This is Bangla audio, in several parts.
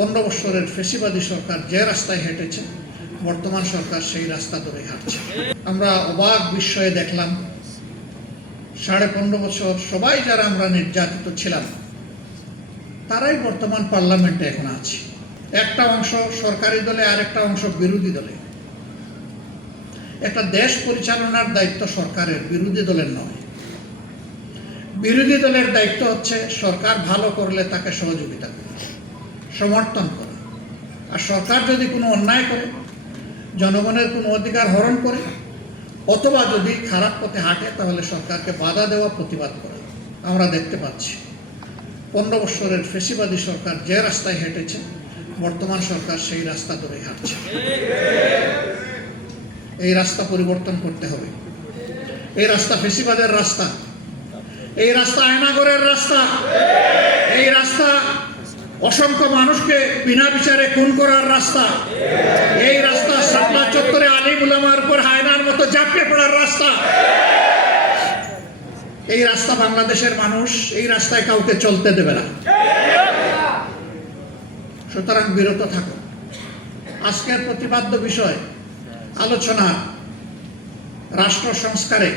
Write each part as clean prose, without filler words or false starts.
15 বছরের ফেসিবাদী সরকার যে রাস্তায় হেঁটেছে, বর্তমান সরকার সেই রাস্তা ধরে হাঁটছে। আমরা অবাক বিস্ময়ে দেখলাম 15.5 বছর সবাই যারা আমরা নির্যাতিত ছিলাম তারাই বর্তমান পার্লামেন্টে এখন আছে। একটা অংশ সরকারি দলে, আরেকটা অংশ বিরোধী দলে। একটা দেশ পরিচালনার দায়িত্ব সরকারের, বিরোধী দলের নয়। বিরোধী দলের দায়িত্ব হচ্ছে সরকার ভালো করলে তাকে সহযোগিতা করা, সমর্থন করা। আর সরকার যদি কোনো অন্যায় করে, জনগণের কোনো অধিকার হরণ করে, অথবা যদি খারাপ পথে হাঁটে, তাহলে সরকারকে বাধা দেওয়া, প্রতিবাদ করা। আমরা দেখতে পাচ্ছি 15 বছরের ফেসিবাদী সরকার যে রাস্তায় হেঁটেছে, বর্তমান সরকার সেই রাস্তা ধরে হাঁটছে। এই রাস্তা পরিবর্তন করতে হবে। এই রাস্তা ফেসিবাদের রাস্তা, এই রাস্তা আয়নাগরের রাস্তা, এই রাস্তা অসংখ্য মানুষকে বিনা বিচারে খুন করার রাস্তা, এই রাস্তা শাপলা চত্বরে আলিম উলামার উপর হায়নার মতো ঝাঁপিয়ে পড়ার রাস্তা। এই রাস্তা বাংলাদেশের মানুষ এই রাস্তায় কাউকে চলতে দেবে না। সুতরাং বিরত থাকুন। আজকের প্রতিপাদ্য বিষয় আলোচনা রাষ্ট্র সংস্কারে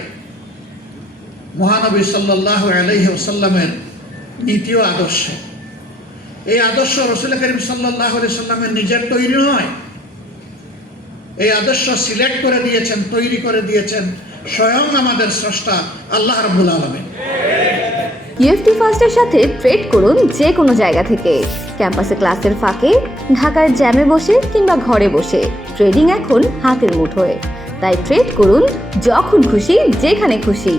মহানবী সাল্লাল্লাহু আলাইহি ওয়াসাল্লামের নীতি ও আদর্শ। এই আদর্শ রাসূল করিম সাল্লাল্লাহু আলাইহি ওয়াসাল্লামের নিজের তৈরি নয়। এই আদর্শ সিলেক্ট করে দিয়েছেন, তৈরি করে দিয়েছেন স্বয়ং আমাদের স্রষ্টা আল্লাহ রাব্বুল আলামিন। ইএফটি ফার্স্টের সাথে ট্রেড করুন যে কোনো জায়গা থেকে। ক্যাম্পাসে ক্লাসের ফাঁকে, ঢাকার জ্যামে বসে কিংবা ঘরে বসে, ট্রেডিং এখন হাতের মুঠোয়। তাই ট্রেড করুন যখন খুশি, যেখানে খুশি।